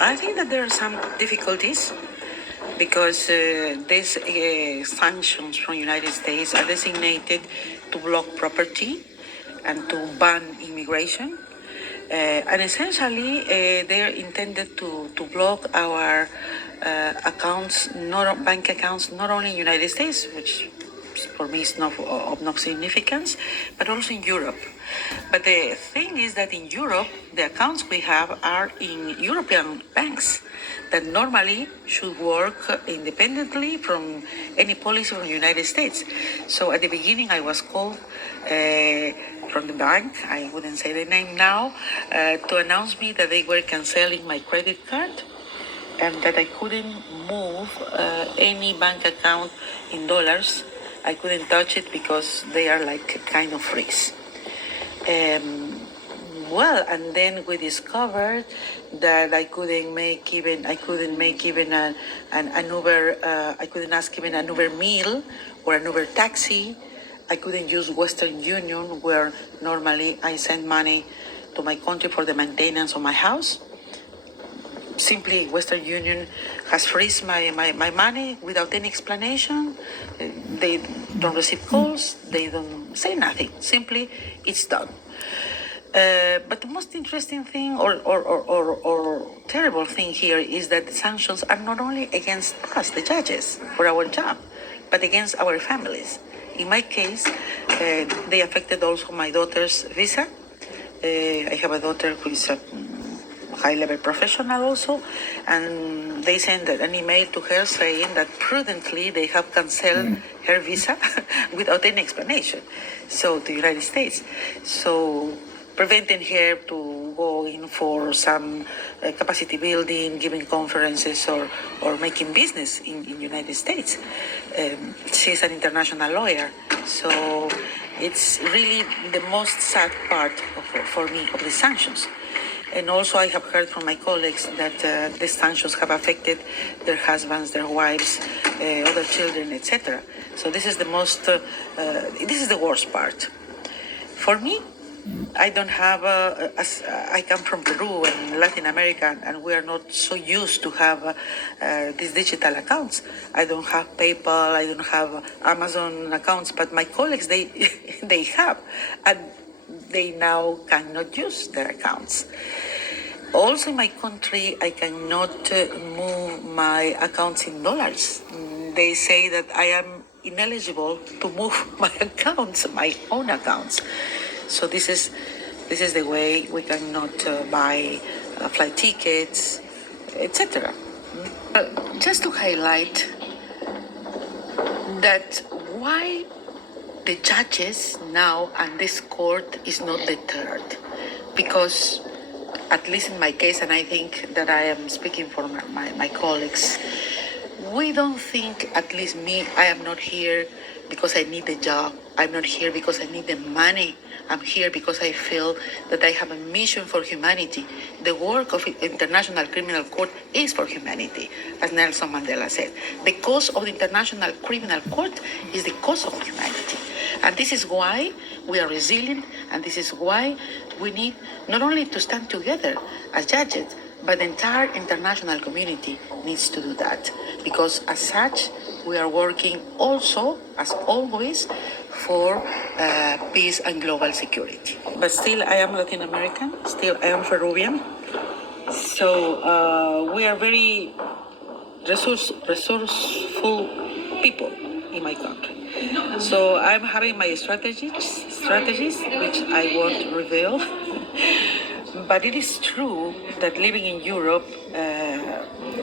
I think that there are some difficulties because these sanctions from United States are designated to block property and to ban immigration. And essentially, they are intended to block our accounts, not bank accounts, not only in the United States, which for me is not of no significance, but also in Europe. But the thing is that in Europe, the accounts we have are in European banks that normally should work independently from any policy from the United States. So at the beginning, I was called from the bank, I wouldn't say the name now, to announce me that they were canceling my credit card and that I couldn't move any bank account in dollars. I couldn't touch it because they are like kind of freeze. Well, and then we discovered that I couldn't make even an Uber. I couldn't ask even an Uber meal or an Uber taxi. I couldn't use Western Union, where normally I send money to my country for the maintenance of my house. Simply, Western Union has freezed my money without any explanation. They don't receive calls. They don't say nothing. Simply, it's done. But the most interesting thing or terrible thing here is that the sanctions are not only against us, the judges, for our job, but against our families. In my case, they affected also my daughter's visa. I have a daughter who is a high-level professional also, and they sent an email to her saying that prudently they have canceled her visa without any explanation. So the United States. So preventing her to go in for some capacity building, giving conferences or making business in the United States. She's an international lawyer. So it's really the most sad part for me of the sanctions. And also I have heard from my colleagues that the sanctions have affected their husbands, their wives, other children, etc. So this is this is the worst part. For me, I don't have, I come from Peru and Latin America, and we are not so used to have these digital accounts. I don't have PayPal, I don't have Amazon accounts, but my colleagues, they have, and they now cannot use their accounts. Also in my country, I cannot move my accounts in dollars. They say that I am ineligible to move my accounts, my own accounts. So this is the way we cannot buy flight tickets, etc. Just to highlight that why the judges now and this court is not deterred, because at least in my case, and I think that I am speaking for my colleagues, we don't think, at least me, I am not here because I need a job. I'm not here because I need the money. I'm here because I feel that I have a mission for humanity. The work of the International Criminal Court is for humanity, as Nelson Mandela said. The cause of the International Criminal Court is the cause of humanity. And this is why we are resilient, and this is why we need not only to stand together as judges, but the entire international community needs to do that. Because as such, we are working also, as always, for peace and global security. But still, I am Latin American, still I am Peruvian. So we are very resourceful people in my country. So I'm having my strategies, which I won't reveal. But it is true that living in Europe,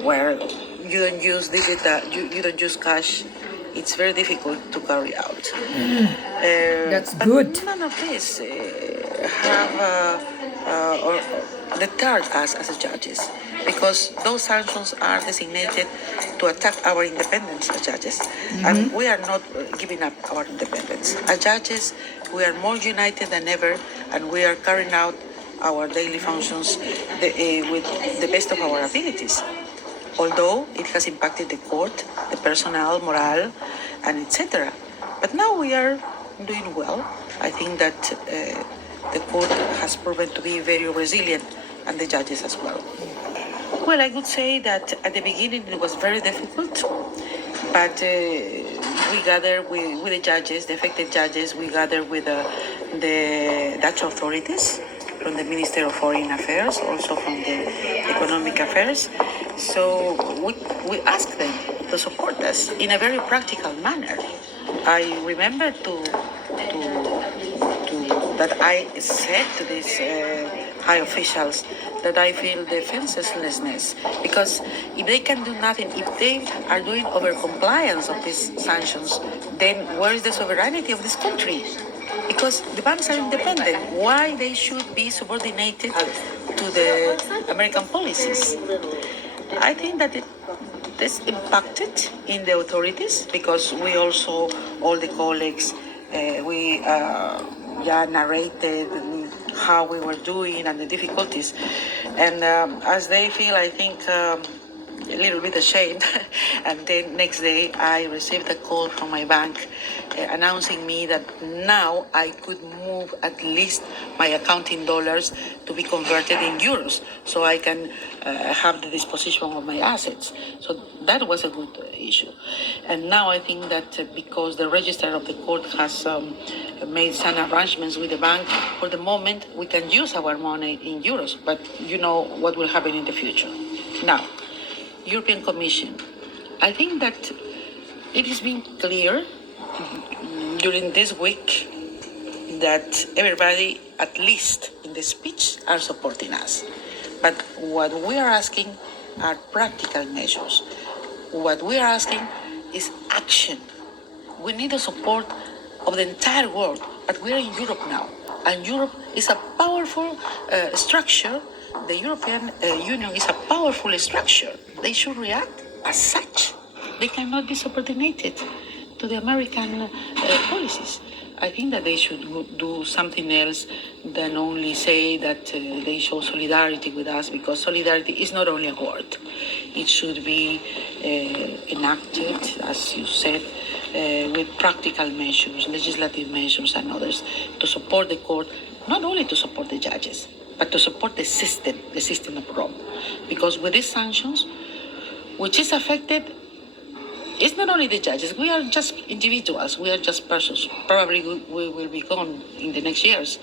where you don't use digital, you don't use cash, it's very difficult to carry out. That's good. None of this have or deterred us as judges, because those sanctions are designated to attack our independence as judges. And we are not giving up our independence. As judges, we are more united than ever, and we are carrying out our daily functions with the best of our abilities. Although it has impacted the court, the personnel, morale, and etc. But now we are doing well. I think that the court has proven to be very resilient, and the judges as well. Well, I would say that at the beginning it was very difficult, but we gathered with the judges, the affected judges, we gathered with the Dutch authorities, from the Minister of Foreign Affairs, also from the Economic Affairs. So we asked them to support us in a very practical manner. I remember that I said to these high officials that I feel defenselessness because if they can do nothing, if they are doing over compliance of these sanctions, then where is the sovereignty of this country? Because the banks are independent. Why they should be subordinated to the American policies? I think that this impacted in the authorities because we also, all the colleagues, we narrated how we were doing and the difficulties. And as they feel, I think, a little bit ashamed. And then next day, I received a call from my bank announcing me that now I could move at least my account in dollars to be converted in euros, so I can have the disposition of my assets. So that was a good issue. And now I think that because the register of the court has made some arrangements with the bank, for the moment we can use our money in euros, but you know what will happen in the future. Now, European Commission. I think that it has been clear during this week that everybody, at least in the speech, are supporting us. But what we are asking are practical measures. What we are asking is action. We need the support of the entire world, but we are in Europe now, and Europe is a powerful structure. The European Union is a powerful structure. They should react as such. They cannot be subordinated to the American policies. I think that they should do something else than only say that they show solidarity with us, because solidarity is not only a word. It should be enacted, as you said, with practical measures, legislative measures and others to support the court, not only to support the judges, but to support the system of Rome. Because with these sanctions, which is affected, it's not only the judges, we are just individuals, we are just persons. Probably we will be gone in the next years,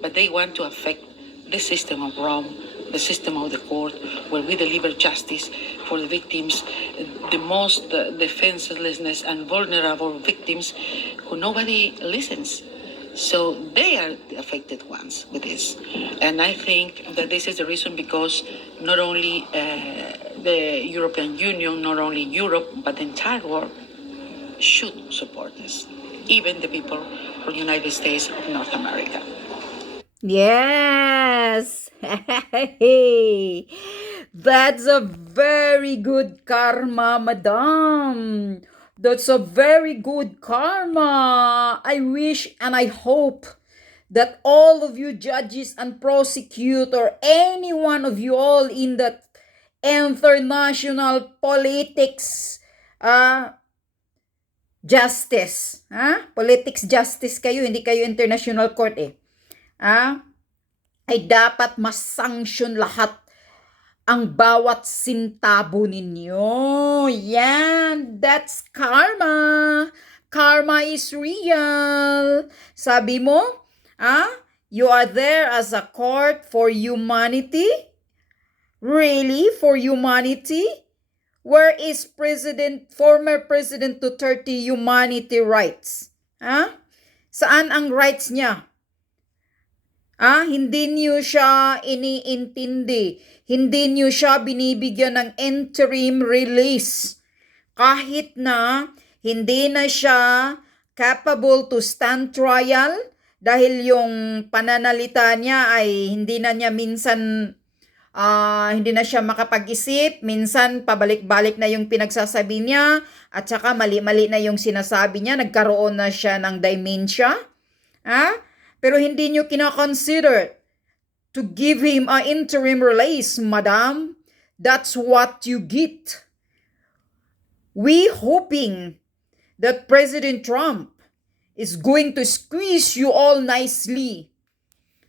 but they want to affect the system of Rome, the system of the court, where we deliver justice for the victims, the most defenselessness and vulnerable victims who nobody listens. So they are the affected ones with this. And I think that this is the reason, because not only the European Union, not only Europe, but the entire world should support us, even the people from the United States of North America. Yes. Hey, that's a very good karma, madam. That's a very good karma. I wish and I hope that all of you judges and prosecutor, any one of you all in that international politics, justice, politics justice kayo, hindi kayo international court ay dapat mas-sanction lahat ang bawat sintabo ninyo. Yan, that's karma. Karma is real. Sabi mo, you are there as a court for humanity? Really? For humanity? Where is former President Duterte humanity rights? Saan ang rights niya? Hindi niyo siya iniintindi. Hindi niyo siya binibigyan ng interim release. Kahit na hindi na siya capable to stand trial dahil yung pananalita niya ay hindi na niya minsan, hindi na siya makapag-isip. Minsan pabalik-balik na yung pinagsasabi niya at saka mali-mali na yung sinasabi niya. Nagkaroon na siya ng dementia. Pero hindi nyo kina-consider to give him an interim release, madam. That's what you get. We hoping that President Trump is going to squeeze you all nicely.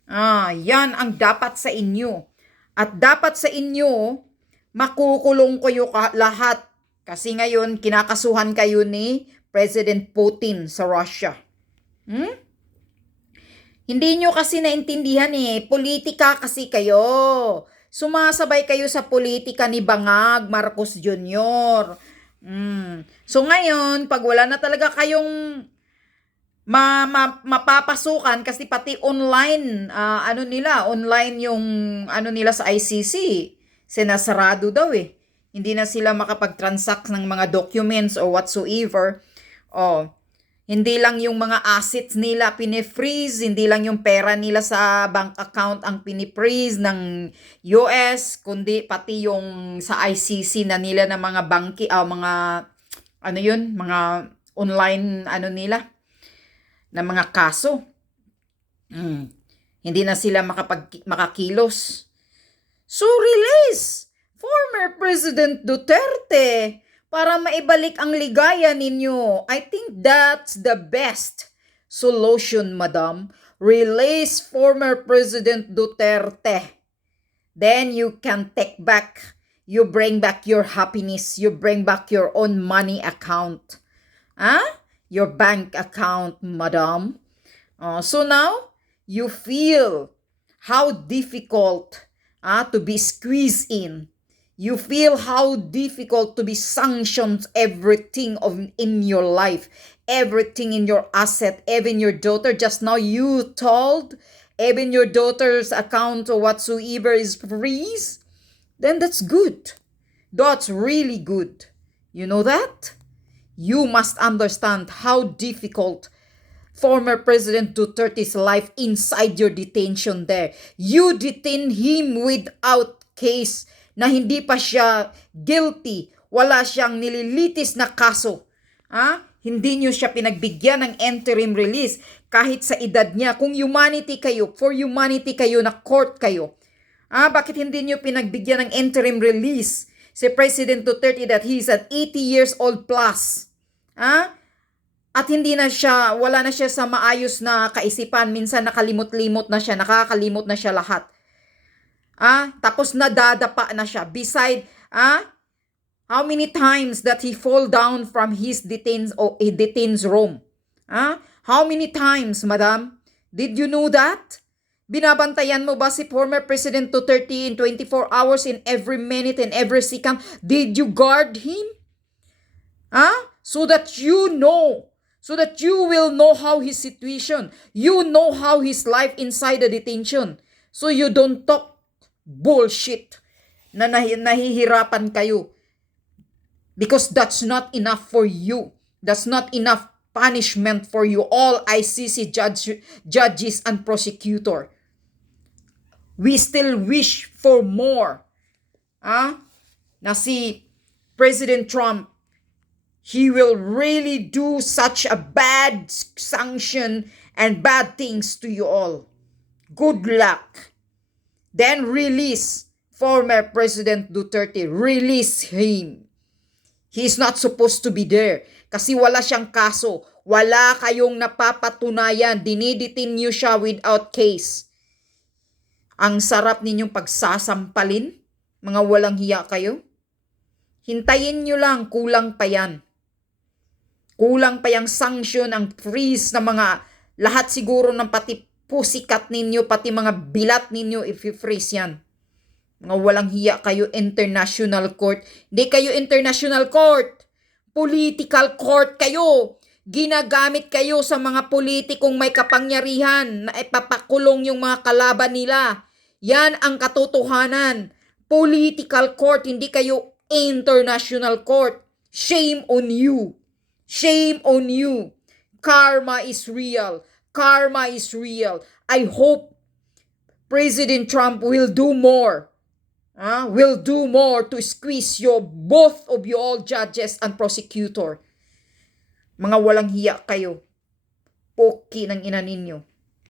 Yan ang dapat sa inyo. At dapat sa inyo, makukulong kayo lahat. Kasi ngayon, kinakasuhan kayo ni President Putin sa Russia. Hindi nyo kasi naintindihan politika kasi kayo. Sumasabay kayo sa politika ni Bangag Marcos Jr. So ngayon, pag wala na talaga kayong mapapasukan kasi pati online, online yung nila sa ICC, sinasarado daw Hindi na sila makapag-transact ng mga documents or whatsoever. Hindi lang yung mga assets nila pinifreeze, hindi lang yung pera nila sa bank account ang pinifreeze ng US, kundi pati yung sa ICC na nila ng mga mga online nila na mga kaso. Hindi na sila makakilos. So release former President Duterte para maibalik ang ligaya ninyo. I think that's the best solution, madam. Release former President Duterte. Then you can you bring back your happiness. You bring back your own money account. Your bank account, madam. So now, you feel how difficult to be squeezed in. You feel how difficult to be sanctioned everything in your life, everything in your asset, even your daughter. Just now you told even your daughter's account or whatsoever is freeze. Then that's good. That's really good. You know that? You must understand how difficult former President Duterte's life inside your detention there. You detain him without case na hindi pa siya guilty, wala siyang nililitis na kaso. Hindi niyo siya pinagbigyan ng interim release kahit sa edad niya. Kung humanity kayo, for humanity kayo, na court kayo. Bakit hindi niyo pinagbigyan ng interim release si President Duterte that he is at 80 years old plus? At wala na siya sa maayos na kaisipan. Minsan nakalimot-limot na siya, nakakalimot na siya lahat. Tapos nadadapa na siya. Beside, how many times that he fall down from his detained room? How many times, madam? Did you know that? Binabantayan mo ba si former President Duterte in 24 hours, in every minute and every second? Did you guard him? So that you know, so that you will know how his situation, you know how his life inside the detention. So you don't talk bullshit na nahihirapan kayo. Because that's not enough for you. That's not enough punishment for you, all ICC judges and prosecutor. We still wish for more. Na si President Trump, he will really do such a bad sanction and bad things to you all. Good luck. Then release former President Duterte. Release him. He's not supposed to be there. Kasi wala siyang kaso. Wala kayong napapatunayan. Dinidetain niyo siya without case. Ang sarap ninyong pagsasampalin. Mga walang hiya kayo. Hintayin niyo lang. Kulang pa yan. Kulang pa yung sanction, ang freeze na mga lahat siguro ng pati pusikat ninyo, pati mga bilat ninyo if you freeze yan. Mga walang hiya kayo, international court. Hindi kayo international court. Political court kayo. Ginagamit kayo sa mga politikong may kapangyarihan na ipapakulong yung mga kalaban nila. Yan ang katotohanan. Political court, hindi kayo international court. Shame on you. Shame on you. Karma is real. Karma is real. I hope President Trump will do more. Will do more to squeeze both of you all judges and prosecutor. Mga walang hiya kayo. Poki ng ina ninyo.